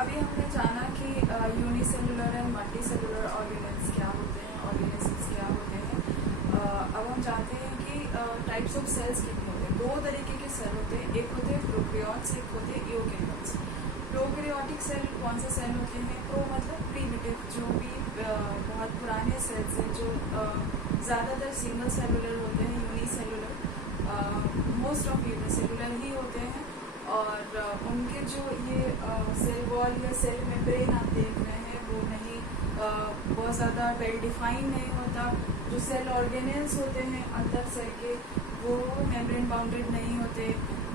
अभी हमने जाना कि यूनिसेलुलर एंड मल्टीसेलुलर ऑर्गेनेल्स क्या होते हैं, ऑर्गेनिजम्स क्या होते हैं। अब हम जानते हैं कि टाइप्स ऑफ सेल्स कितने होते हैं। दो तरीके के सेल होते हैं, एक होते हैं प्रोकैरियोट्स, एक होते हैं यूकेरियोट्स। प्रोकैरियोटिक सेल कौन सा सेल होते हैं? प्रो मतलब प्रीमिटिव, जो भी बहुत पुराने सेल्स हैं, जो ज़्यादातर सिंगल सेलुलर होते हैं, यूनिसेलुलर, मोस्ट ऑफ यूनिसेलुलर ही होते हैं। और उनके जो ये सेल वॉल या सेल मेम्ब्रेन आप देख रहे हैं वो नहीं बहुत ज़्यादा वेल डिफाइन नहीं होता। जो सेल ऑर्गेनेल्स होते हैं अंदर सेल के, वो मेम्ब्रेन बाउंडेड नहीं होते।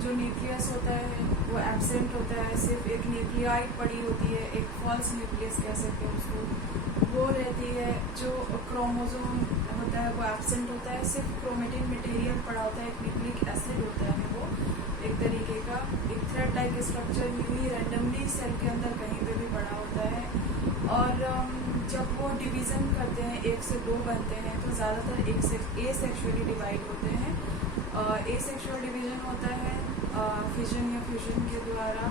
जो न्यूक्लियस होता है वो एब्सेंट होता है, सिर्फ एक न्यूक्लियाइड पड़ी होती है, एक फॉल्स न्यूक्लियस कह सकते हैं उसको, वो रहती है। जो क्रोमोसोम होता है वो एब्सेंट होता है, सिर्फ क्रोमेटिन मटेरियल पड़ा होता है, एक न्यूक्लिक एसिड होता है वो एक तरीके का, एक थ्रेड टाइप स्ट्रक्चर यूं ही रैंडमली सेल के अंदर कहीं पे भी पड़ा होता है। और जब वो डिवीज़न करते हैं, 1 से 2 बनते हैं, तो ज़्यादातर एसेक्सुअली डिवाइड होते हैं। एसेक्सुअल डिवीज़न होता है फिजन या फ्यूजन के द्वारा।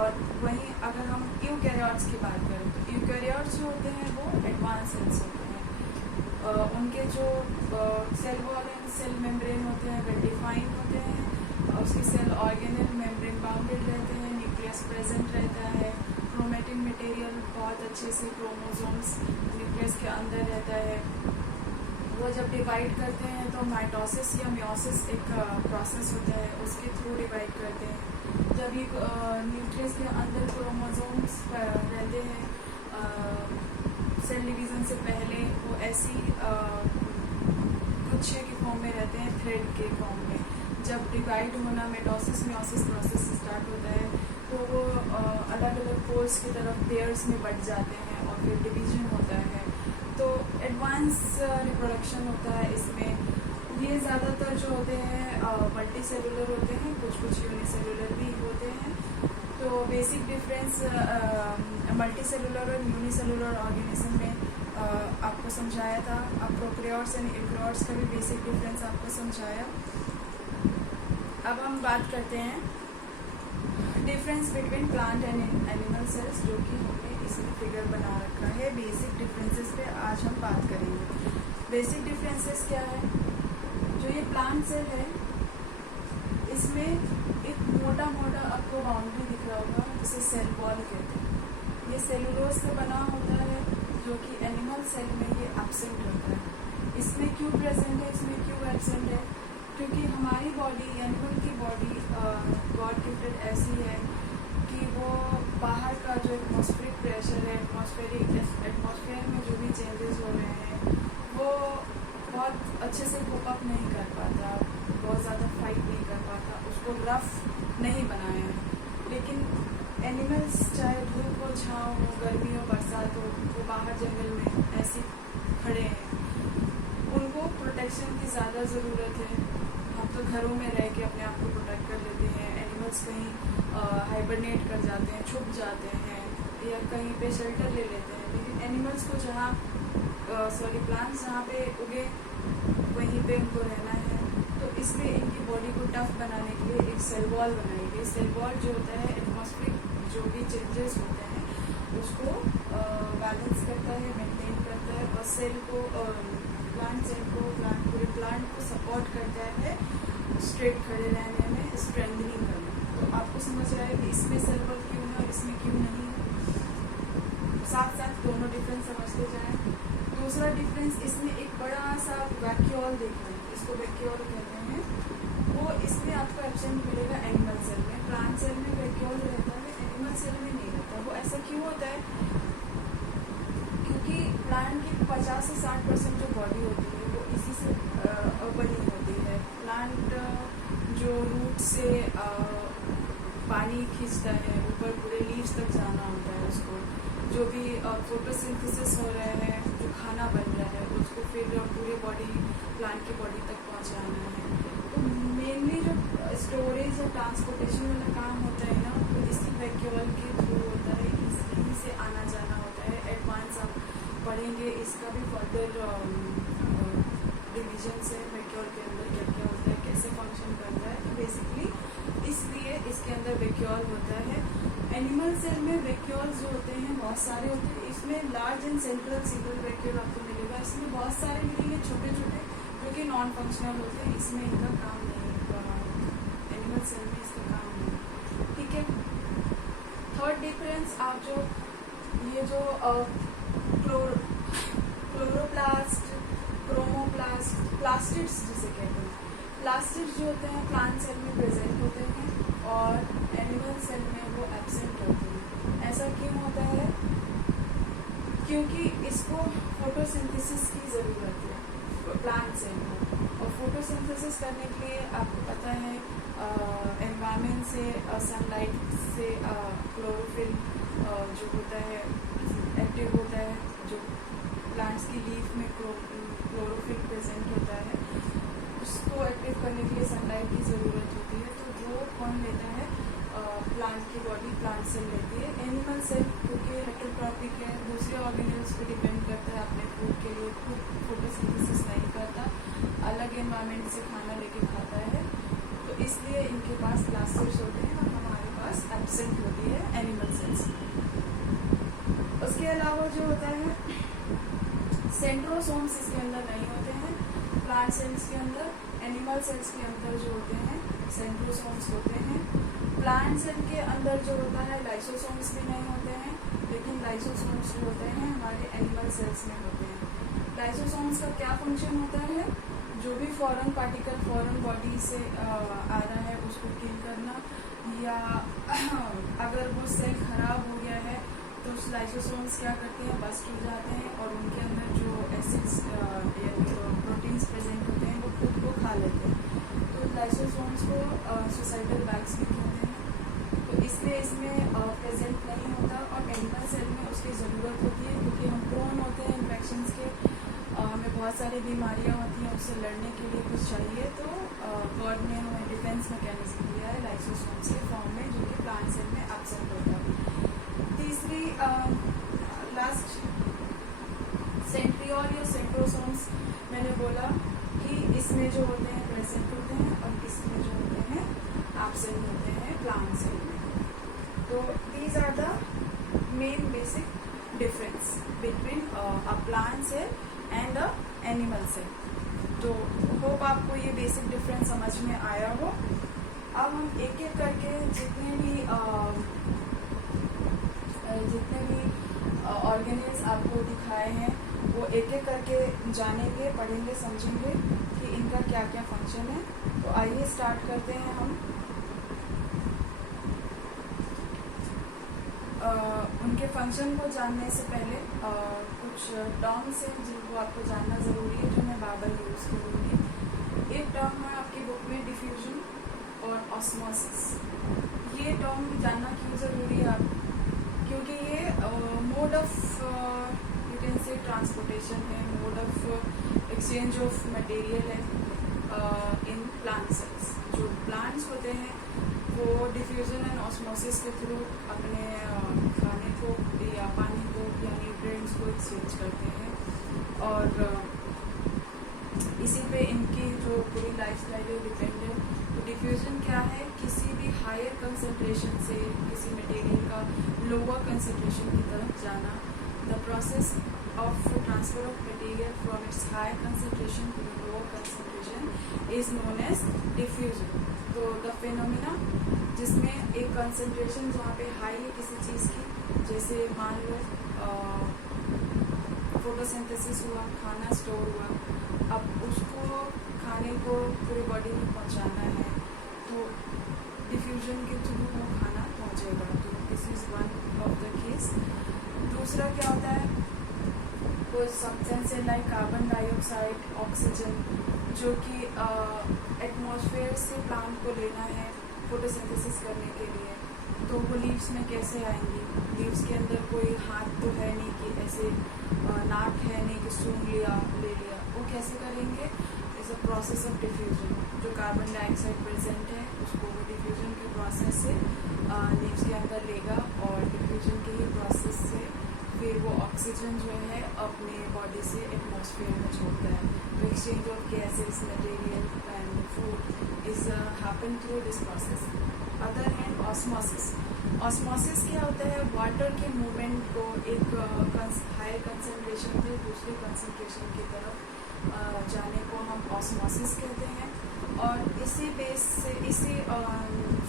और वहीं अगर हम यूकैरियोट्स की बात करें तो यूकैरियोट्स जो होते हैं वो एडवांस सेल्स होते हैं। उनके जो cell wall and cell membrane होते हैं वेल डिफाइंड होते हैं। उसके सेल ऑर्गेनल मेम्ब्रेन बाउंडेड रहते हैं, न्यूक्लियस प्रेजेंट रहता है, क्रोमेटिन मटेरियल बहुत अच्छे से क्रोमोसोम्स न्यूक्लियस के अंदर रहता है। वो जब डिवाइड करते हैं तो माइटोसिस या मियोसिस एक प्रोसेस होता है, उसके थ्रू डिवाइड करते हैं। जब ये न्यूक्लियस के अंदर क्रोमोसोम्स रहते हैं सेल डिवीज़न से पहले, वो ऐसी गुच्छे के फॉर्म में रहते हैं, थ्रेड के फॉर्म में। जब डिवाइड होना मियोसिस मियोसिस प्रोसेस स्टार्ट होता है तो वो अलग अलग पोल्स की तरफ पेयर्स में बढ़ जाते हैं और फिर डिवीजन होता है। तो एडवांस रिप्रोडक्शन होता है इसमें। ये ज़्यादातर जो होते हैं मल्टी सेलुलर होते हैं, कुछ यूनिसेलुलर भी होते हैं। तो बेसिक डिफरेंस मल्टी सेलुलर और यूनिसेलुलर ऑर्गेनिज्म में आपको समझाया था। अब प्रोकैरियोट्स एंड यूकैरियोट्स का भी बेसिक डिफरेंस आपको समझाया। अब हम बात करते हैं difference between plant and animal cells, जो कि हमने इसमें फिगर बना रखा है। बेसिक डिफरेंसेस पे आज हम बात करेंगे। बेसिक डिफरेंसेस क्या है? जो ये प्लांट सेल है इसमें एक मोटा मोटा आपको बाउंड्री दिख रहा होगा, जिसे सेल वॉल कहते हैं। ये सेलुलोज से बना होता है, जो कि एनिमल सेल में ये एब्सेंट होता है। इसमें क्यों प्रेजेंट है, इसमें क्यों एब्सेंट है? क्योंकि हमारी बॉडी, एनिमल की बॉडी गॉड गिफ्टेड ऐसी है कि वो बाहर का जो एटमॉस्फेरिक प्रेशर है, एटमॉस्फेयर में जो भी चेंजेस हो रहे हैं, वो बहुत अच्छे से कोप अप नहीं कर पाता, बहुत ज़्यादा फाइट नहीं कर पाता, उसको रफ नहीं बनाया है। लेकिन एनिमल्स, चाहे धूप हो, छाँव हो, गर्मी हो, बरसात हो, वो बाहर जंगल में ऐसे खड़े हैं, उनको प्रोटेक्शन की ज़्यादा ज़रूरत है। हम तो घरों में रह के अपने आप को प्रोटेक्ट कर लेते हैं, एनिमल्स कहीं हाइबरनेट कर जाते हैं, छुप जाते हैं या कहीं पे शेल्टर ले लेते हैं। लेकिन एनिमल्स को जहाँ प्लांट्स जहाँ पे उगे वहीं पे उनको रहना है। तो इसलिए इनकी बॉडी को टफ बनाने के लिए एक सेल वॉल बनाई गई। सेल वॉल जो होता है एटमॉस्फेरिक जो भी चेंजेस होते हैं उसको बैलेंस करता है, मेंटेन करता है, और सेल को पूरे प्लांट को सपोर्ट करता है स्ट्रेट खड़े रहने में, स्ट्रेंथनिंग करने। तो आपको समझ रहा है कि इसमें सेल वॉल क्यों है और इसमें क्यों नहीं है। साथ साथ दोनों डिफरेंस समझते जाएं। दूसरा डिफरेंस, इसमें एक बड़ा सा वैक्यूल देख रहे हैं, इसको वैक्यूल कहते हैं। वो इसमें आपको एब्सेंट मिलेगा एनिमल सेल में। प्लांट सेल में वैक्यूल रहता है, एनिमल सेल में नहीं रहता। वो ऐसा क्यों होता है? क्योंकि प्लांट की 50 से 60% जो बॉडी होती है वो इसी से बनी होती है। प्लांट जो रूट से पानी खींचता है, ऊपर पूरे लीव्स तक जाना होता है उसको, जो भी फोटोसिंथेसिस हो रहा है, जो खाना बन रहा है, उसको फिर पूरे बॉडी, प्लांट की बॉडी तक पहुंचाना है। तो मेनली जो स्टोरेज और ट्रांसपोर्टेशन वाला काम होता है ना, तो इसी वैक्यूल के थ्रू होता है, इसी से आना जाना होता है। एडवांस आप पढ़ेंगे इसका भी फर्दर डिविजन से वैक्यूल के अंदर क्या क्या होता है, कैसे फंक्शन करता है। तो बेसिकली इसलिए इसके अंदर वैक्यूल होता है। एनिमल बहुत सारे होते हैं। इसमें large and central single bracket आपको मिलेगा, इसमें बहुत सारे मिलेंगे छोटे छोटे जो कि नॉन फंक्शनल होते हैं, इसमें इनका काम नहीं, एनिमल सेल में इसका काम नहीं। ठीक है, थर्ड डिफरेंस आप जो ये जो क्लोरोप्लास्ट, क्रोमोप्लास्ट, प्लास्टिड्स जिसे कहते हैं, प्लास्टिड्स जो होते हैं प्लांट सेल में प्रेजेंट होते हैं और एनिमल सेल में वो एब्सेंट होते हैं। ऐसा क्यों होता है? क्योंकि इसको फोटोसिंथेसिस की ज़रूरत है प्लांट सेल में, और फोटोसिंथेसिस करने के लिए आपको पता है एनवायरनमेंट से, सनलाइट से क्लोरोफिल जो होता है एक्टिव होता है, जो प्लांट्स की लीफ में क्लोरोफिल प्रेजेंट होता है, उसको एक्टिव करने के लिए सनलाइट की ज़रूरत होती है। तो वो कौन लेता है? प्लांट की बॉडी, प्लांट सेल लेती है। एनिमल सेल क्योंकि हेटेरोट्रॉपिक है, दूसरे ऑर्गेनिल्स पे डिपेंड करता है अपने फूड के लिए, खुद फोटोसिंथेसिस नहीं करता, अलग एनवायरनमेंट से खाना लेके खाता है, तो इसलिए इनके पास प्लास्टिड्स होते हैं और हमारे पास एब्सेंट होती है एनिमल सेल्स। उसके अलावा जो होता है सेंट्रोसोम्स इसके अंदर नहीं होते हैं, प्लांट सेल्स के अंदर। एनिमल सेल्स के अंदर जो होते हैं सेंट्रोसोम्स होते हैं। प्लांट सेल के अंदर जो होता है लाइसोसोम्स भी नहीं होते हैं, लेकिन लाइसोसोम्स जो होते हैं हमारे एनिमल सेल्स में होते हैं। लाइसोसोम्स का क्या फंक्शन होता है? जो भी फॉरेन पार्टिकल फॉरेन बॉडी से आ रहा है उसको किल करना, या अगर वो सेल खराब हो गया है तो उस लाइसोसोम्स क्या करते हैं, बस्ट हो जाते हैं और उनके अंदर जो एसिड्स यानी प्रोटीन्स प्रेजेंट होते हैं वो खुद को खा लेते हैं। तो लाइसोसोम्स को सुसाइडल बैग्स भी कहते हैं, तो इसलिए इसमें प्रेजेंट नहीं होता। और एनिमल सेल में उसकी ज़रूरत होती है क्योंकि हम प्रोन होते हैं इन्फेक्शंस के, हमें बहुत सारी बीमारियां होती हैं, उससे लड़ने के लिए कुछ चाहिए, तो गॉड ने हमें डिफेंस मैकेनिज्म दिया है लाइसोसोम्स के फॉर्म में, जो कि प्लांट सेल में एब्सेंट होता है। तीसरी लास्ट सेंट्रियोल या सेंट्रोसोम्स, मैंने बोला कि इसमें जो होते हैं प्रेजेंट होते हैं और इसमें जो होते हैं एब्सेंट होते हैं प्लांट सेल में। तो these are the main basic difference between a plant cell and a animal cell. तो होप आपको ये बेसिक डिफरेंस समझ में आया हो। अब हम एक एक करके जितने भी ऑर्गेनिल्स आपको दिखाए हैं वो एक एक करके जानेंगे, पढ़ेंगे, समझेंगे कि इनका क्या क्या फंक्शन है। तो आइए स्टार्ट करते हैं हम। उनके फंक्शन को जानने से पहले कुछ टर्म्स हैं जिनको आपको जानना ज़रूरी है, जो मैं बार बार यूज़ करूँगी। एक टर्म है आपकी बुक में डिफ्यूजन और ऑस्मोसिस। ये टर्म जानना क्यों ज़रूरी है आप, क्योंकि ये mode of you can say transportation है, mode of exchange of material है इन प्लांट सेल्स। जो प्लांट्स होते हैं वो डिफ्यूजन एंड ऑस्मोसिस के थ्रू अपने खाने को या पानी को या न्यूट्रिएंट्स को एक्सचेंज करते हैं, और इसी पे इनकी जो पूरी लाइफस्टाइल है डिपेंड है। तो डिफ्यूजन क्या है? किसी भी हायर कंसंट्रेशन से किसी मटेरियल का लोअर कंसंट्रेशन की तरफ जाना। The process of transfer of material from its higher concentration to the lower concentration is known as diffusion. तो द फिनोमिना जिसमें एक कंसंट्रेशन जहाँ पे हाई है किसी चीज़ की, जैसे मान लो फोटोसिंथेसिस हुआ, खाना स्टोर हुआ, अब उसको खाने को पूरी बॉडी में पहुँचाना है तो डिफ्यूजन के थ्रू वो खाना पहुँचेगा। तो this is one of the case. दूसरा क्या होता है? कोई सब्सटेंस है लाइक कार्बन डाइऑक्साइड, ऑक्सीजन, जो कि एटमॉस्फेयर से प्लांट को लेना है फोटोसिंथेसिस करने के लिए, तो वो लीव्स में कैसे आएंगी? लीव्स के अंदर कोई हाथ तो है नहीं कि ऐसे नाक है नहीं कि सूंघ लिया ले लिया, वो कैसे करेंगे? Is a process of diffusion. जो कार्बन डाइऑक्साइड प्रेजेंट है उसको वो डिफ्यूजन के प्रोसेस से लीव्स के अंदर लेगा, और डिफ्यूजन के ही प्रोसेस से फिर वो ऑक्सीजन जो है अपने बॉडी से एटमॉस्फेयर में छोड़ता है। तो exchange of gases, material and food is happen through this process. Other hand osmosis. Osmosis क्या होता है? वाटर के मूवमेंट को एक हाई कंसंट्रेशन से दूसरे कंसंट्रेशन की तरफ जाने को हम ऑस्मोसिस कहते हैं। और इसी बेस से, इसी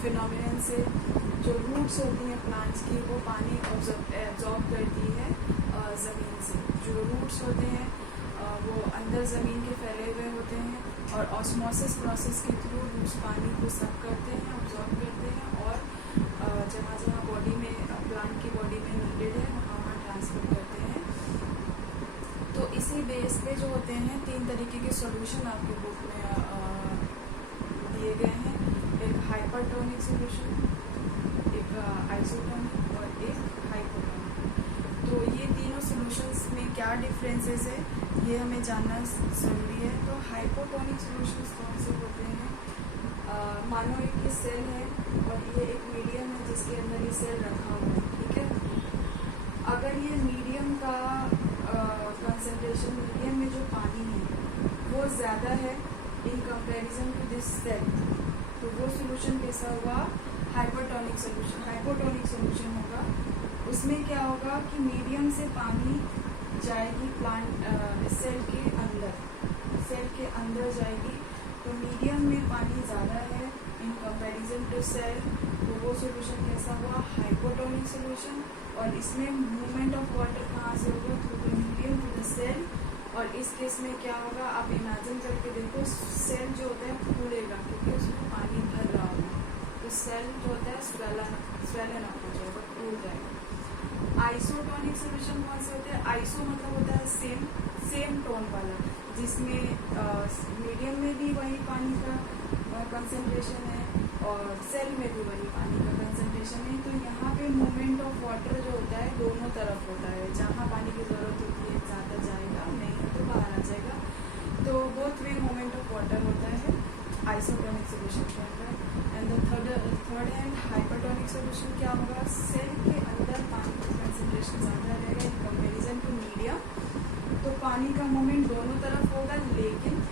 फिनोमिनन से जो रूट्स होती हैं प्लांट्स की, वो पानी एब्जॉर्ब करती है ज़मीन से। जो रूट्स होते हैं वो अंदर ज़मीन के फैले हुए होते हैं और ऑस्मोसिस प्रोसेस के थ्रू रूट्स पानी को सक करते हैं, ऑब्जॉर्ब करते हैं और जहाँ जहाँ बॉडी में, प्लांट की बॉडी में नीडेड है वहाँ ट्रांसफर करते हैं। तो इसी बेस पे जो होते हैं 3 तरीके के सॉल्यूशन आपके बुक में दिए गए हैं। एक हाइपरटोनिक सॉल्यूशन, एक आइसोटोनिक और एक हाइपोटोनिक। तो ये तीनों सॉल्यूशंस में क्या डिफरेंसेस है ये हमें जानना ज़रूरी है। तो हाइपोटोनिक सॉल्यूशंस कौन से होते हैं? मानो एक ये सेल है और ये एक मीडियम है जिसके अंदर ये सेल रखा हुआ है, ठीक है। अगर ये मीडियम का कंसंट्रेशन, मीडियम में जो पानी है वो ज़्यादा है in comparison to this cell, तो वो सॉल्यूशन कैसा हुआ? Hypertonic solution. हाइपोटोनिक सॉल्यूशन होगा, उसमें क्या होगा कि मीडियम से पानी जाएगी प्लांट सेल के अंदर जाएगी। तो मीडियम में पानी ज़्यादा है इन कंपैरिजन टू सेल, तो वो सॉल्यूशन कैसा हुआ? Hypotonic solution. और इसमें मूवमेंट ऑफ वाटर कहाँ से होगा? Through the medium to the cell. और इस केस में क्या होगा? आप इमेजिन करके देखो, सेल जो होता है फूलेगा क्योंकि उसमें पानी भर रहा होगा, तो सेल जो होता है स्वेलन अप हो जाएगा, फूल जाएगा। आइसोटोनिक सॉल्यूशन कौन से होते हैं? आइसो मतलब होता है सेम टोन वाला, जिसमें मीडियम में भी वही पानी का कंसंट्रेशन है और सेल में भी वही पानी का कंसंट्रेशन है। तो यहाँ पे मूवमेंट ऑफ वाटर जो होता है दोनों तरफ होता है, जहाँ पानी की ज़रूरत होती है ज़्यादा जाएगा, नहीं है तो बाहर आ जाएगा। तो both way movement of water होता है आइसोटोनिक सॉल्यूशन के अंदर। And the third hand hypertonic solution क्या होगा? सेल के अंदर पानी का कंसंट्रेशन ज़्यादा रहेगा इन कंपेरिजन टू मीडियम, तो पानी का मूवमेंट दोनों तरफ होगा, लेकिन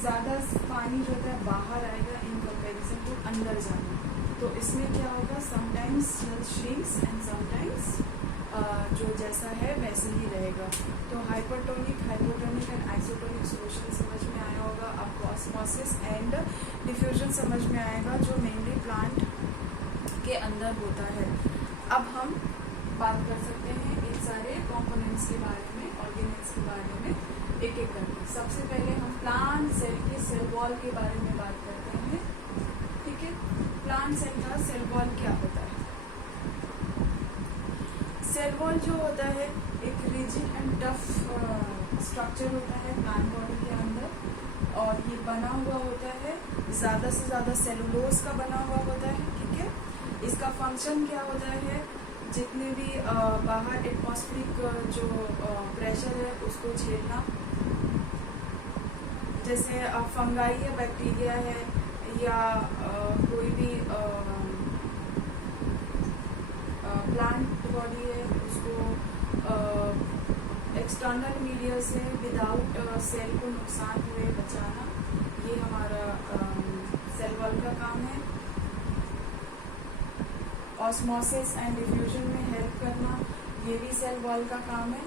ज़्यादा पानी जो होता है बाहर आएगा इन कंपेरिजन टू अंदर जाना। तो इसमें क्या होगा? समटाइम्स श्रिंक्स एंड समटाइम्स जो जैसा है वैसे ही रहेगा। तो hypertonic, hypotonic and isotonic solution समझ में आया होगा आपको। ऑस्मोसिस एंड डिफ्यूजन समझ में आएगा जो मेनली प्लांट के अंदर होता है। अब हम बात कर सकते हैं इन सारे कंपोनेंट्स के बारे में, ऑर्गेनेल्स के बारे में एक एक करके। सबसे पहले हम प्लांट सेल के सेल वॉल के बारे में बात करते हैं, ठीक है। प्लांट सेल का सेल वॉल क्या होता है? सेल वॉल जो होता है एक रिजिड एंड टफ स्ट्रक्चर होता है प्लांट बॉडी के अंदर, और ये बना हुआ होता है ज़्यादा से ज़्यादा सेलुलोज का बना हुआ होता है, ठीक है। इसका फंक्शन क्या होता है? जितने भी बाहर एटमॉस्फेरिक जो प्रेशर है उसको झेलना, जैसे फंगाई है, बैक्टीरिया है, या कोई भी प्लांट बॉडी है, उसको एक्सटर्नल मीडिया से विदाउट सेल को नुकसान हुए बचाना, ये हमारा सेल वॉल का काम है। ऑस्मोसिस एंड डिफ्यूजन में हेल्प करना, ये भी सेल वॉल का काम है,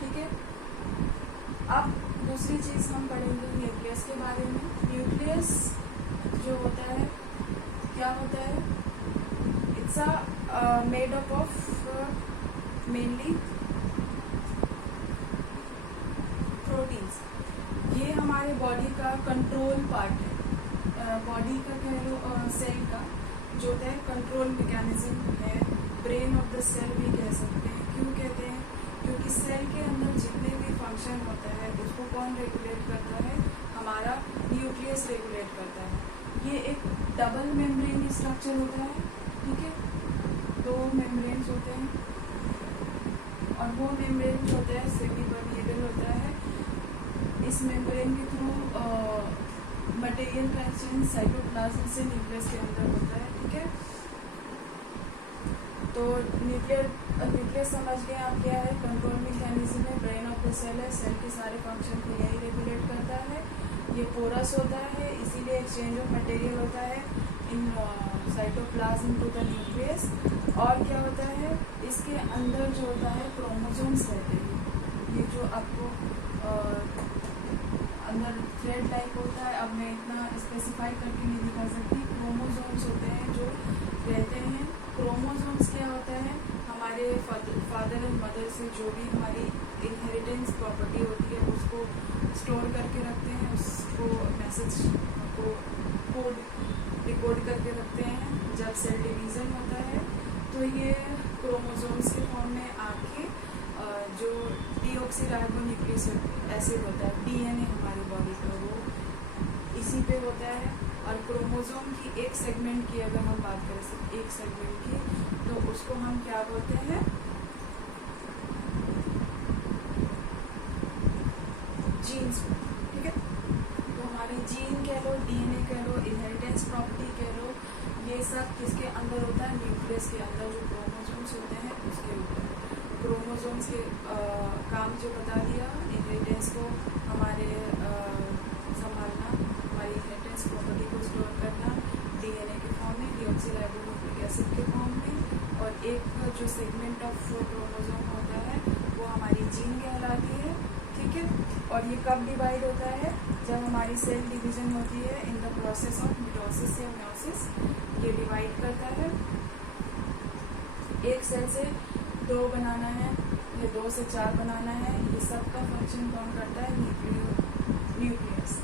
ठीक है। अब दूसरी चीज़ हम पढ़ेंगे न्यूक्लियस के बारे में। न्यूक्लियस जो होता है क्या होता है? It's a made up of mainly proteins. ये हमारे बॉडी का कंट्रोल पार्ट है, बॉडी का कह लो, सेल का जो होता है कंट्रोल मैकेनिज्म है, ब्रेन ऑफ द सेल भी कह सकते हैं। क्यों कहते हैं? क्योंकि सेल के अंदर जितने भी फंक्शन होता है उसको कौन रेगुलेट करता है? हमारा न्यूक्लियस रेगुलेट करता है। ये एक डबल मेम्ब्रेन स्ट्रक्चर होता है, ठीक है। 2 मेम्ब्रेन्स होते हैं और वो मेम्ब्रेन जो होता है सेमी परमिएबल होता है। इस मेम्ब्रेन के थ्रू मटेरियल का एक्सचेंज साइटोप्लाज्म से न्यूक्लियस के अंदर होता है, ठीक है। तो न्यूक्लियस समझ गए आप क्या है? कंट्रोल मैकेनिज्म है, ब्रेन ऑफ द सेल है, सेल के सारे फंक्शन को यही रेगुलेट करता है। ये पोरस होता है, इसीलिए एक्सचेंज ऑफ मटेरियल होता है in cytoplasm to the nucleus. और क्या होता है, इसके अंदर जो होता है क्रोमोसोम्स रहते हैं। ये जो आपको अंदर थ्रेड लाइक होता है, अब मैं इतना स्पेसिफाई करके नहीं दिखा सकती। क्रोमोसोम्स होते हैं जो रहते हैं। क्रोमोसोम्स क्या होता है, हमारे फादर एंड मदर से जो भी हमारी इनहेरिटेंस प्रॉपर्टी होती है उसको स्टोर करके रखते हैं, उसको मैसेज को कोड डिकोड करके रखते हैं। जब सेल डिवीज़न होता है तो ये क्रोमोसोम्स के फॉर्म में आके जो डीऑक्सीराइबोन्यूक्लिक एसिड होता है, डीएनए हमारी बॉडी का, वो इसी पे होता है। और क्रोमोसोम की एक सेगमेंट की अगर हम बात करें, सिर्फ एक सेगमेंट की, तो उसको हम क्या बोलते हैं, जीन्स। ठीक है, तो हमारी जीन कह लो, डीएनए कह लो, इनहेरिटेंस प्रॉपर्टी कह लो, ये सब किसके अंदर होता है, न्यूक्लियस के अंदर जो क्रोमोसोम्स होते हैं उसके ऊपर। क्रोमोसोम्स के काम जो बता दिया, इनहेरिटेंस को हमारे संभालना, हमारी इनहेरिटेंस प्रॉपर्टी को स्टोर करना डीएनए के फॉर्म में, डीऑक्सीराइबोन्यूक्लिक एसिड के फॉर्म में। और एक जो सेगमेंट ऑफ क्रोमोसोम होता है वो हमारी जीन कहलाती है। ठीक है, और ये कब डिवाइड होता है, जब हमारी सेल डिवीजन होती है in the process of mitosis या मेयोसिस। ये डिवाइड करता है, एक सेल से 2 बनाना है या 2 से 4 बनाना है, ये सब का फंक्शन कौन करता है, न्यूक्लियस।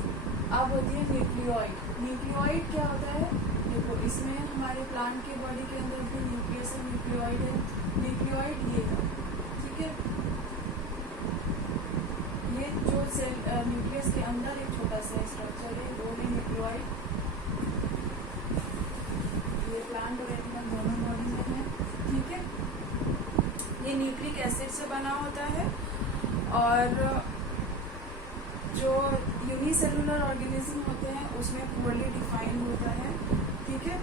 अब होती है न्यूक्लियोइड। न्यूक्लियोइड क्या होता है, देखो इसमें हमारे प्लांट के बॉडी के अंदर भी न्यूक्लियस है, न्यूक्लियोइड है। न्यूक्लियोइड ये है, ठीक है, ये जो सेल न्यूक्लियस के अंदर एक छोटा सा स्ट्रक्चर है वो है न्यूक्लियोइड। ये प्लांट और एनिमल दोनों बॉडी में है। ठीक है, ये न्यूक्लिक एसिड से बना होता है। और जो यूनिसेलुलर ऑर्गेनिज्म होते हैं उसमें पुअरली डिफाइंड होता है। ठीक है,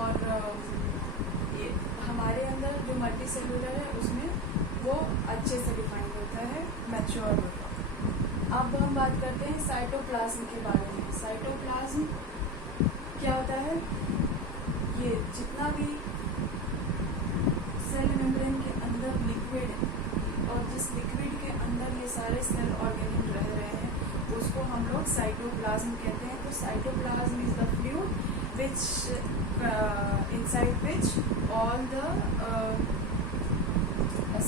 और ये हमारे अंदर जो मल्टीसेलुलर है उसमें वो अच्छे से डिफाइंड होता है, मैच्योर होता है। अब हम बात करते हैं साइटोप्लाज्म के बारे में। साइटोप्लाज्म क्या होता है, ये जितना भी सेल मेम्ब्रेन के अंदर लिक्विड है और जिस लिक्विड के अंदर ये सारे सेल ऑर्गेनिल रह रहे हैं उसको हम लोग साइटोप्लाज्म कहते हैं। तो cytoplasm is the fluid which inside which all the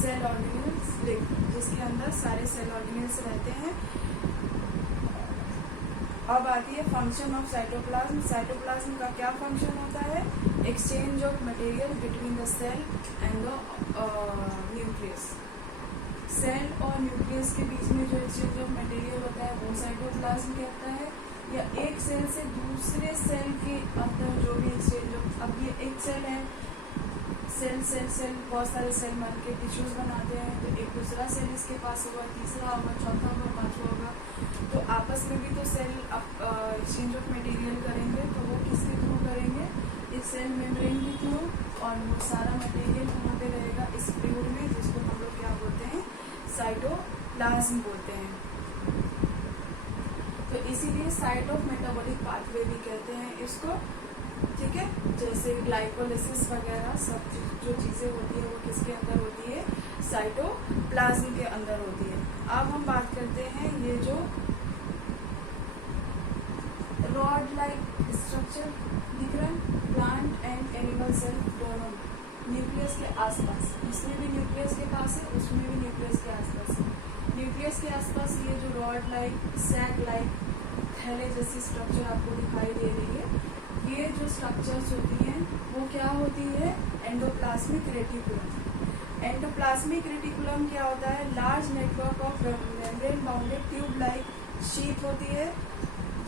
cell organelles live, जिसके अंदर सारे सेल ऑर्गेनिल्स रहते हैं। अब आती है फंक्शन ऑफ साइटोप्लाज्म। साइटोप्लाज्म का क्या फंक्शन होता है, exchange of material between the cell and the nucleus. Cell और न्यूक्लियस के बीच में जो एक्सचेंज ऑफ मटेरियल होता है वो साइटोप्लाज्म कहता है। या एक सेल से दूसरे सेल के अंदर जो भी एक्सचेंज ऑफ, अब ये एक सेल है, सेल सेल सेल बहुत सारे सेल मिल के टिश्यूज बनाते हैं, तो एक दूसरा सेल इसके पास होगा, तीसरा होगा, चौथा होगा, पांचवा होगा, तो आपस में भी तो सेल एक्सचेंज ऑफ मटेरियल करेंगे, तो वो किसके थ्रू करेंगे, इस सेल मेम्ब्रेन के थ्रू। और वो सारा मटेरियल कहाँ पे रहेगा, इस फ्लूइड में, जिसको हम लोग क्या बोलते हैं, साइटोप्लाज्म बोलते हैं। तो इसीलिए साइट ऑफ मेटाबॉलिक पाथवे भी कहते हैं इसको। ठीक है, जैसे ग्लाइकोलिसिस वगैरह सब जो चीजें होती है वो किसके अंदर होती है, साइटोप्लाज्म के अंदर होती है। अब हम बात करते हैं ये जो रॉड लाइक स्ट्रक्चर दिख रहा है, प्लांट एंड एनिमल सेल दोनों न्यूक्लियस के आसपास, इसमें भी न्यूक्लियस के पास है, उसमें भी न्यूक्लियस के आसपास है। न्यूक्लियस के आसपास ये जो रॉड लाइक, सैक लाइक, थैले जैसी स्ट्रक्चर आपको दिखाई दे रही है, ये जो स्ट्रक्चर्स होती हैं वो क्या होती है, एंडोप्लाज्मिक रेटिकुलम। एंडोप्लाज्मिक रेटिकुलम क्या होता है, large network of membrane bounded tube like sheet होती है।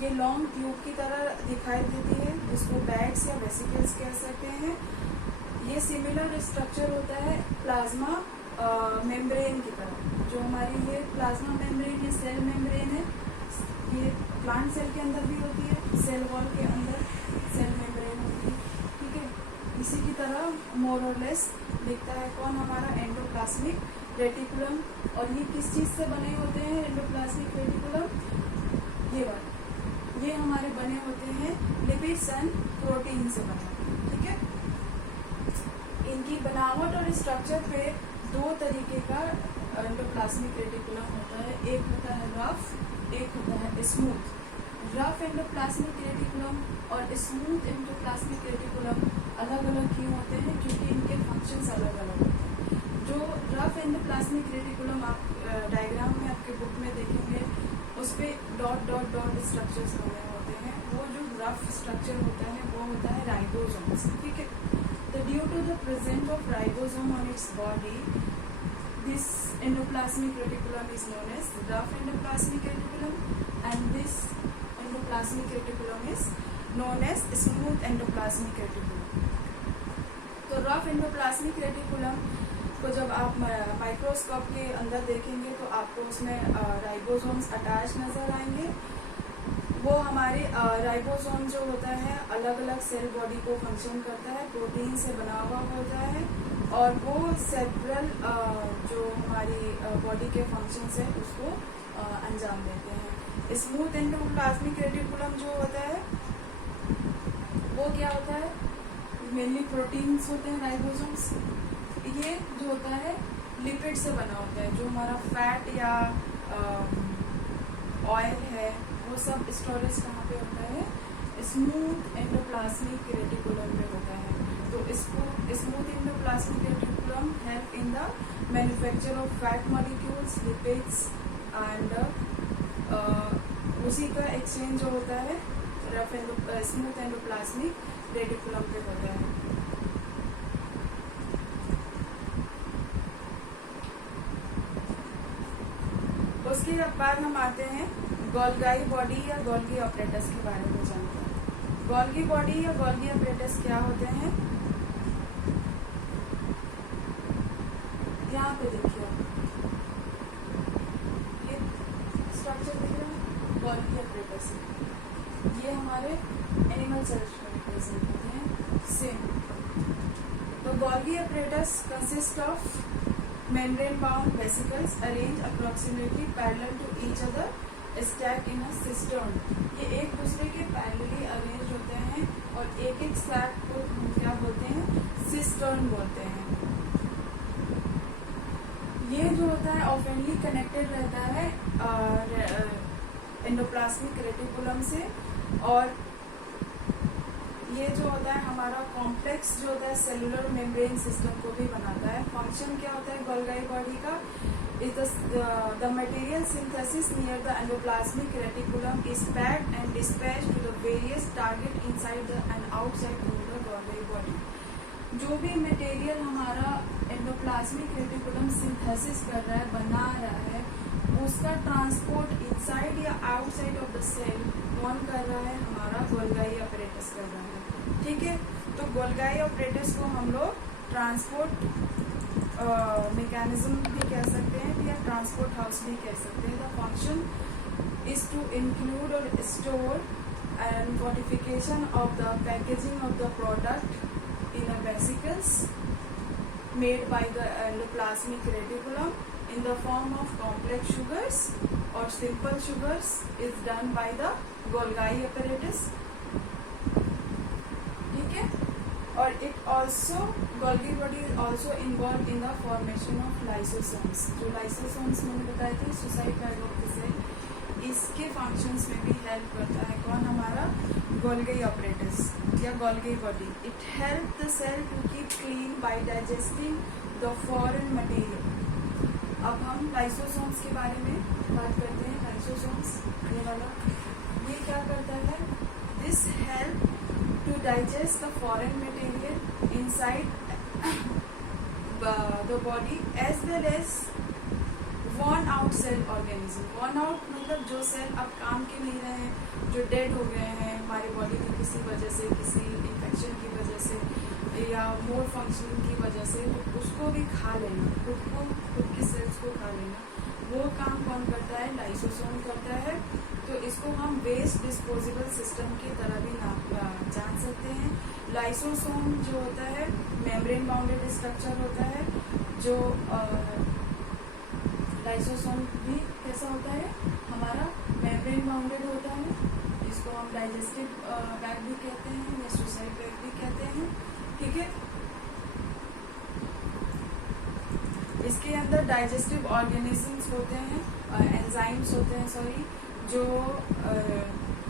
ये लॉन्ग ट्यूब की तरह दिखाई देती है, जिसको बैग्स या वेसिकल्स कह सकते हैं। ये सिमिलर स्ट्रक्चर होता है प्लाज्मा मेम्ब्रेन की तरह। जो हमारी ये प्लाज्मा मेम्ब्रेन, ये सेल मेम्ब्रेन है, ये प्लांट सेल के अंदर भी होती है, सेल वॉल के अंदर सेल मेम्ब्रेन होती है। ठीक है, इसी की तरह मोर और लेस दिखता है कौन, हमारा एंडोप्लाज्मिक रेटिकुलम। और ये किस चीज से बने होते हैं एंडोप्लाज्मिक रेटिकुलम, ये हमारे बने होते हैं लिपिड्स एंड प्रोटीन से बने। ठीक है, इनकी बनावट और स्ट्रक्चर पे दो तरीके का एंडोप्लाज्मिक रेटिकुलम होता है, एक होता है रफ, एक होता है स्मूथ। रफ एंडोप्लाज्मिक रेटिकुलम और स्मूथ एंडोप्लाज्मिक रेटिकुलम अलग अलग क्यों होते हैं? क्योंकि इनके फंक्शंस अलग अलग होते हैं। जो रफ एंडोप्लाज्मिक रेटिकुलम आप डायग्राम में आपके बुक में देखेंगे, उस पर डॉट डॉट डॉट स्ट्रक्चर्स बने होते हैं। वो जो रफ स्ट्रक्चर होता है वो होता है राइबोसोम्स, ठीक है। तो due to the presence of ribosome on its body, this endoplasmic reticulum is known as rough endoplasmic reticulum and this endoplasmic reticulum is known as smooth endoplasmic reticulum. तो rough endoplasmic reticulum को जब आप microscope के अंदर देखेंगे तो आपको उसमें राइबोसोम्स अटैच नजर आएंगे। वो हमारे राइबोसोम जो होता है अलग अलग सेल बॉडी को फंक्शन करता है, प्रोटीन से बना हुआ होता है और वो सेवरल जो हमारी बॉडी के फंक्शंस है उसको अंजाम देते हैं। स्मूथ एंडोप्लाज्मिक रेटिकुलम जो होता है वो क्या होता है? मेनली प्रोटीन्स होते हैं राइबोसोम्स। ये जो होता है लिपिड से बना होता है, जो हमारा फैट या ऑयल है वो सब स्टोरेज कहाँ पे होता है? स्मूथ एंडोप्लाज्मिक रेटिकुलम में होता है। तो smooth endoplasmic reticulum help in the manufacture of fat molecules, lipids and उसी का एक्सचेंज जो होता है स्मूथ एंडोप्लाज्मिक रेटिकुलम पे होता है। उसके बाद हम आते हैं गोल्गी बॉडी या गोल्गी ऑपरेटस के बारे में जानते हैं। गोल्गी बॉडी या गोल्गी ऑपरेटस क्या होते हैं? यहाँ पे देखिए ये स्ट्रक्चर दिख रहा है, गोल्गी ऑपरेटस। ये हमारे एनिमल सेल्स में रिप्रेजेंट होते हैं, सेम। तो Golgi apparatus consist of membrane bound vesicles arranged approximately parallel to each other stacked in a cistern। ये एक दूसरे के पैरेलली अरेंज होते हैं और एक एक स्टैक को हम क्या बोलते हैं? सिस्टर्न बोलते हैं। ये जो होता है ऑफनली कनेक्टेड रहता है एंडोप्लाज्मिक रेटिकुलम से, और ये जो होता है हमारा कॉम्प्लेक्स जो होता है सेलुलर मेम्ब्रेन सिस्टम को भी बनाता है। फंक्शन क्या होता है गोल्गी बॉडी का? Is the material synthesis near the endoplasmic reticulum is packed and dispatched to the various target inside and outside the Golgi body. जो भी मटेरियल हमारा एंडोप्लाज्मिक रेटिकुलम सिंथेसिस कर रहा है, बना रहा है, उसका ट्रांसपोर्ट इनसाइड या आउटसाइड ऑफ द सेल कौन कर रहा है? हमारा गोल्गी ऑपरेटस कर रहा है, ठीक है। तो गोल्गी ऑपरेटस को हम लोग ट्रांसपोर्ट मैकेनिज्म भी कह सकते हैं या ट्रांसपोर्ट हाउस भी कह सकते हैं। The function is to include और store and fortification of the packaging of the product in a vesicles made by the endoplasmic reticulum in the form of complex sugars or simple sugars is done by the Golgi apparatus, ठीक है। और it also Golgi body is also involved in the formation of lysosomes। जो lysosomes मैंने बताए थे suicide type of the cell, इसके functions में भी हेल्प करता है कौन? हमारा Golgi apparatus या Golgi body। It helps the cell to keep clean by digesting the foreign material। अब हम लाइसोसोम्स के बारे में बात करते हैं। लाइसोसोम्स ये वाला, ये क्या करता है? This help to digest the foreign material inside the body as well as worn out cell organism. Worn out मतलब जो सेल अब काम के नहीं रहे हैं, जो डेड हो गए हैं हमारी बॉडी की किसी वजह से, किसी इन्फेक्शन की वजह से या मोर फंक्शनिंग की वजह से, तो उसको भी खा लेना, खुद की सेल्स को खा लेना, वो काम कौन करता है? लाइसोसोम करता है। तो इसको हम वेस्ट डिस्पोजेबल सिस्टम की तरह भी जान सकते हैं। लाइसोसोम जो होता है मेम्ब्रेन बाउंडेड स्ट्रक्चर होता है। जो लाइसोसोम भी कैसा होता है? हमारा मेम्ब्रेन बाउंडेड होता है। इसको हम डाइजेस्टिव बैग भी कहते हैं या सुसाइड बैग भी कहते हैं, ठीक है। इसके अंदर डाइजेस्टिव ऑर्गेनिजम्स होते हैं, एंजाइम्स होते हैं सॉरी, जो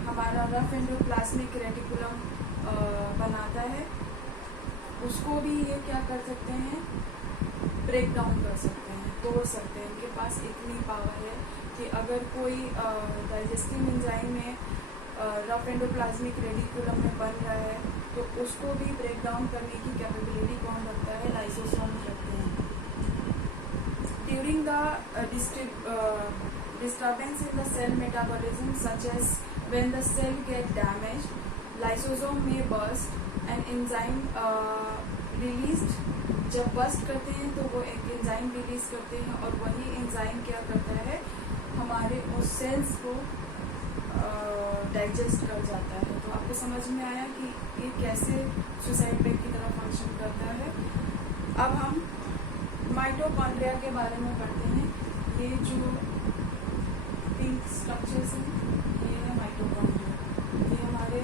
हमारा रफ एंडोप्लाज्मिक रेटिकुलम बनाता है, उसको भी ये क्या कर सकते हैं, ब्रेक डाउन कर सकते हैं, तोड़ सकते हैं। इनके पास इतनी पावर है कि अगर कोई डाइजेस्टिव एंजाइम में रफ एंडोप्लाज्मिक रेटिकुलम में बन रहा है तो उसको भी ब्रेक डाउन करने की कैपेबिलिटी कौन रखता है, लाइसोसोम्स रखते हैं। During the disturbance in the cell metabolism such as when the cell get damaged, lysosome may burst and enzyme released। जब बस्ट करते हैं तो वो एक एंजाइम रिलीज करते हैं और वही एंजाइम क्या करता है, हमारे उस सेल्स को डाइजेस्ट कर जाता है। तो आपको समझ में आया कि ये कैसे सुसाइड ब्रेक की तरह फंक्शन करता है। अब हम माइटोकॉन्ड्रिया के बारे में पढ़ते हैं। ये जो पिंक स्ट्रक्चर्स हैं ये है माइटोकॉन्ड्रिया। ये हमारे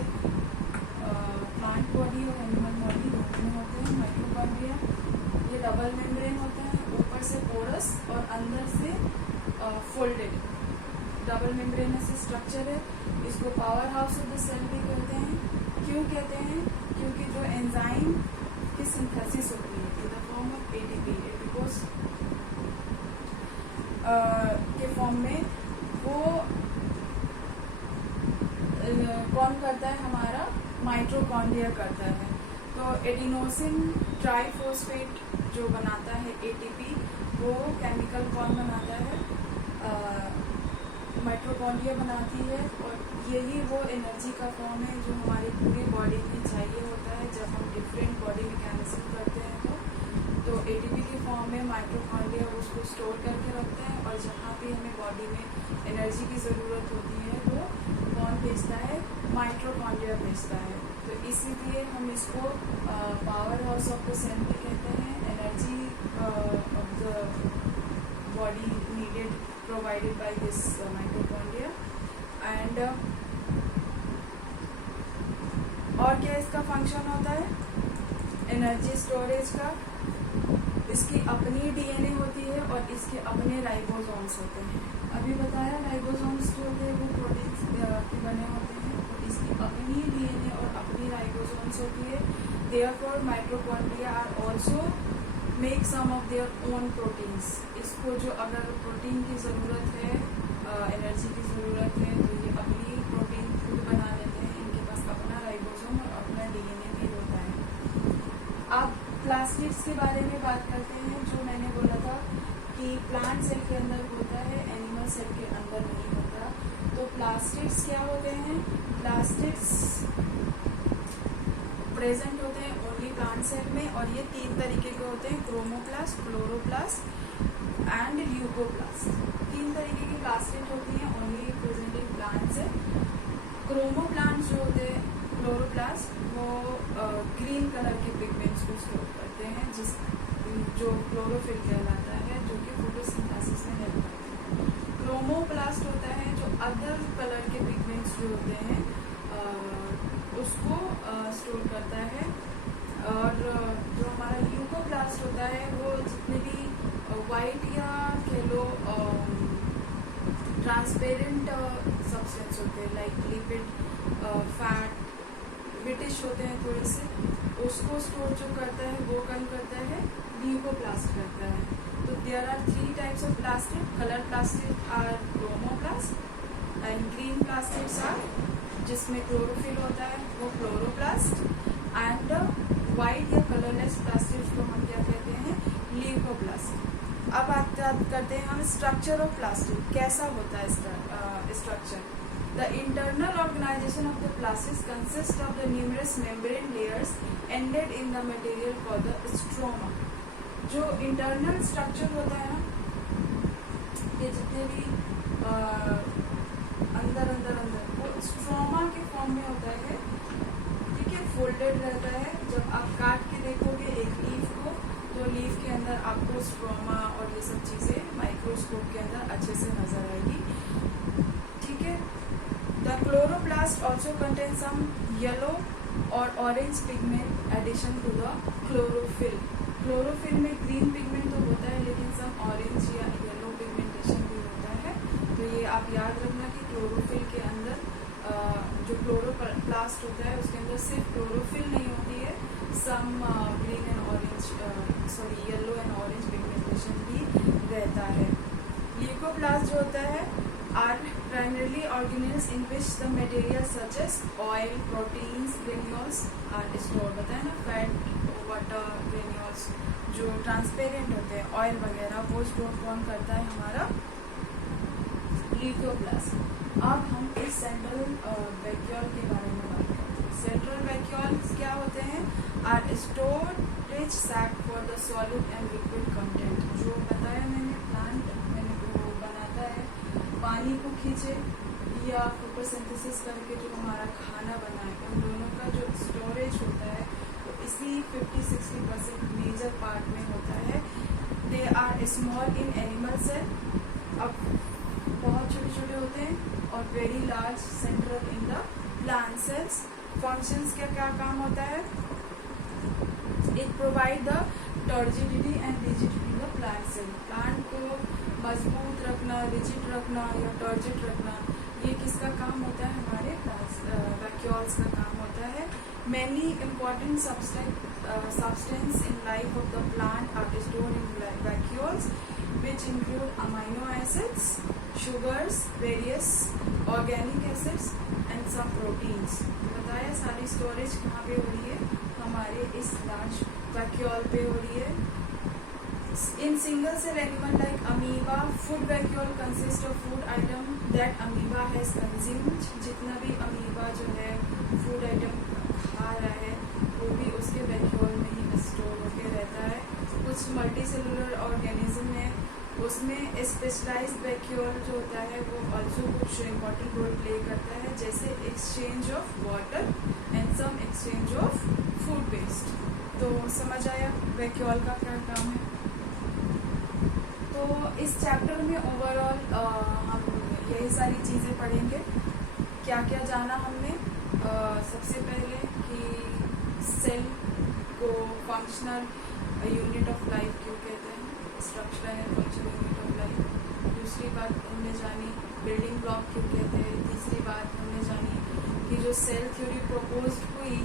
प्लांट बॉडी और एनिमल बॉडी दोनों में होते हैं माइटोकॉन्ड्रिया। ये डबल मेम्ब्रेन होता है, ऊपर से पोरस और अंदर से फोल्डेड। डबल मेम्ब्रेनस स्ट्रक्चर है। इसको powerhouse of the cell भी कहते हैं। क्यों कहते हैं? क्योंकि जो एंजाइम की सिंथेसिस होती है in the form of ATP, एपिकोस के फॉर्म में, वो कौन करता है, हमारा माइटोकॉन्ड्रिया करता है। तो एडिनोसिन ट्राइफॉस्फेट जो बनाता है एटीपी, वो केमिकल कौन बनाता है, माइटोकॉन्ड्रिया बनाती है। और यही वो एनर्जी का फॉर्म है जो हमारी पूरी बॉडी में चाहिए होता है जब हम डिफरेंट बॉडी मैकेनिज्म करते हैं। तो एटीपी के फॉर्म में माइटोकॉन्ड्रिया उसको स्टोर करके रखते हैं और जहाँ भी हमें बॉडी में एनर्जी की ज़रूरत होती है वो कौन भेजता है, माइटोकॉन्ड्रिया भेजता है। तो इसीलिए हम इसको powerhouse of the cell भी कहते हैं। Energy of the body needed provided by this mitochondria. And और क्या इसका फंक्शन होता है, एनर्जी स्टोरेज का। इसकी अपनी डीएनए होती है और इसके अपने राइबोसोम्स होते हैं। अभी बताया राइबोसोम्स जो होते हैं वो प्रोटीन्स के बने होते हैं, और इसकी अपनी डीएनए और अपनी राइबोसोम्स होती है। Therefore mitochondria are also make some of their own proteins. इसको जो अगर प्रोटीन की ज़रूरत है, एनर्जी की ज़रूरत है, तो ये अपनी प्रोटीन खुद बना लेते हैं। इनके पास अपना राइबोसोम और अपना डीएनए भी होता है। अब प्लास्टिड्स के बारे में बात करते हैं। जो मैंने बोला था कि प्लांट सेल के अंदर होता है, एनिमल सेल के अंदर नहीं होता। तो प्लास्टिड्स क्या होते हैं, प्लास्टिड्स प्रेजेंट होते हैं ओनली प्लांट सेल में, और ये 3 तरीके के होते हैं, क्रोमोप्लास्ट, क्लोरोप्लास्ट एंड ल्यूकोप्लास्ट। 3 तरीके की प्लास्टिड होती हैं only present in plant cell. Chromoplast जो होते हैं, क्लोरोप्लास्ट, वो ग्रीन कलर के पिगमेंट्स को स्टोर करते हैं, जो क्लोरोफिल कहलाता है, जो कि फोटोसिंथेसिस में हेल्प करते हैं। क्रोमोप्लास्ट होता है जो अदर कलर के पिगमेंट्स जो होते हैं उसको स्टोर करता है। और जो हमारा ल्यूकोप्लास्ट होता है वो जितने भी वाइट या कह लो ट्रांसपेरेंट सब्सटेंस होते हैं, लाइक लिपिड, फैट, ब्रिटिश होते हैं थोड़े से, उसको स्टोर जो करता है वो कौन करता है, ल्यूकोप्लास्ट करता है। तो there are 3 types of plastid. Colour plastid are chromoplast and green plastids are, जिसमें क्लोरोफिल होता है, वो क्लोरोप्लास्ट। एंड वाइट या कलरलेस प्लास्टिड्स को हम क्या कहते हैं, ल्यूकोप्लास्ट। अब बात करते हैं हम स्ट्रक्चर ऑफ प्लास्टिड, कैसा होता है structure. The internal organization of the plastids consists of the numerous membrane layers ended in the material called the stroma। जो इंटरनल स्ट्रक्चर होता है ना, ये जितने भी अंदर वो स्ट्रोमा के फॉर्म में होता है, ठीक है, फोल्डेड रहता है। जब आप काट के देखोगे एक लीफ को, तो लीफ के अंदर आपको स्ट्रोमा और ये सब चीज़ें माइक्रोस्कोप के अंदर अच्छे से नजर आएगी, ठीक है। The chloroplast also contains some yellow or orange pigment addition to the chlorophyll। Chlorophyll में ग्रीन पिगमेंट तो होता है, लेकिन सम ऑरेंज या येलो पिगमेंटेशन भी होता है। तो ये आप याद रखना कि क्लोरोफिल के अंदर जो क्लोरोप्लास्ट होता है उसके अंदर सिर्फ क्लोरोफिल नहीं होती है, some green and orange yellow and orange pigmentation भी रहता है। ल्यूकोप्लास्ट जो होता है are primarily organelles in which the material such as oil, proteins, granules are stored. बताया ना, फैट, वाटर, ग्रेन्यूल्स जो ट्रांसपेरेंट होते हैं, ऑयल वगैरह, वो स्टोर कौन करता है? हमारा ल्यूकोप्लास्ट। अब हम इस सेंट्रल वैक्यूल के बारे में बात करते हैं। सेंट्रल वैक्यूल्स क्या होते हैं? Are storage sac for the solid and liquid content. जो बताया मैंने, प्लांट वो बनाता है, पानी को खींचे या फोटोसिंथेसिस करके जो हमारा खाना बनाए, उन दोनों का जो स्टोरेज होता है वो इसी 50-60% मेजर पार्ट में होता है। They are small in animal cell, अब बहुत छोटे छोटे होते हैं, और very large central in the plant cells. Functions क्या क्या काम होता है? It provide the turgidity and rigidity the plant cell. Plant को मजबूत रखना, रिजिड रखना या टर्जिड रखना, ये किसका काम होता है? हमारे वैक्यूल्स का काम होता है। Many important substance in life of the plant are stored in vacuoles, which include amino acids, sugars, various organic acids, and some proteins. बताया सारी स्टोरेज कहाँ पे हो रही है? हमारे इस लार्ज वैक्यूल पे हो रही है। In single cell animal like amoeba, food vacuole consists of food item that amoeba has consumed. जितना भी अमीबा जो है फूड आइटम खा रहा है वो भी उसके वैक्यूल में ही स्टोर होके रहता है। कुछ मल्टी सेलुलर ऑर्गेनिज्म है, उसमें स्पेशलाइज्ड वैक्यूल जो होता है वो ऑल्सो कुछ इम्पोर्टेंट रोल प्ले करता है, जैसे exchange of water and some exchange of food waste. तो समझ आया वैक्यूल का क्या काम है। तो इस चैप्टर में ओवरऑल हम यही सारी चीज़ें पढ़ेंगे। क्या क्या जाना हमने? सबसे पहले कि सेल को फंक्शनल यूनिट ऑफ लाइफ क्यों कहते हैं, structural and functional unit of life. दूसरी बात हमने जानी बिल्डिंग ब्लॉक क्यों कहते हैं। तीसरी बात हमने जानी कि जो सेल थ्योरी प्रपोज हुई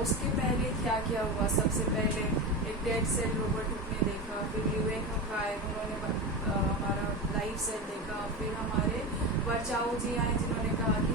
उसके पहले क्या क्या हुआ। सबसे पहले एक डेड सेल रॉबर्ट हुक ने देखा, फिर ल्यूवेनहोफायर उन्होंने हमारा लाइव सेल देखा, फिर हमारे वर्चाओ जी आए जिन्होंने कहा कि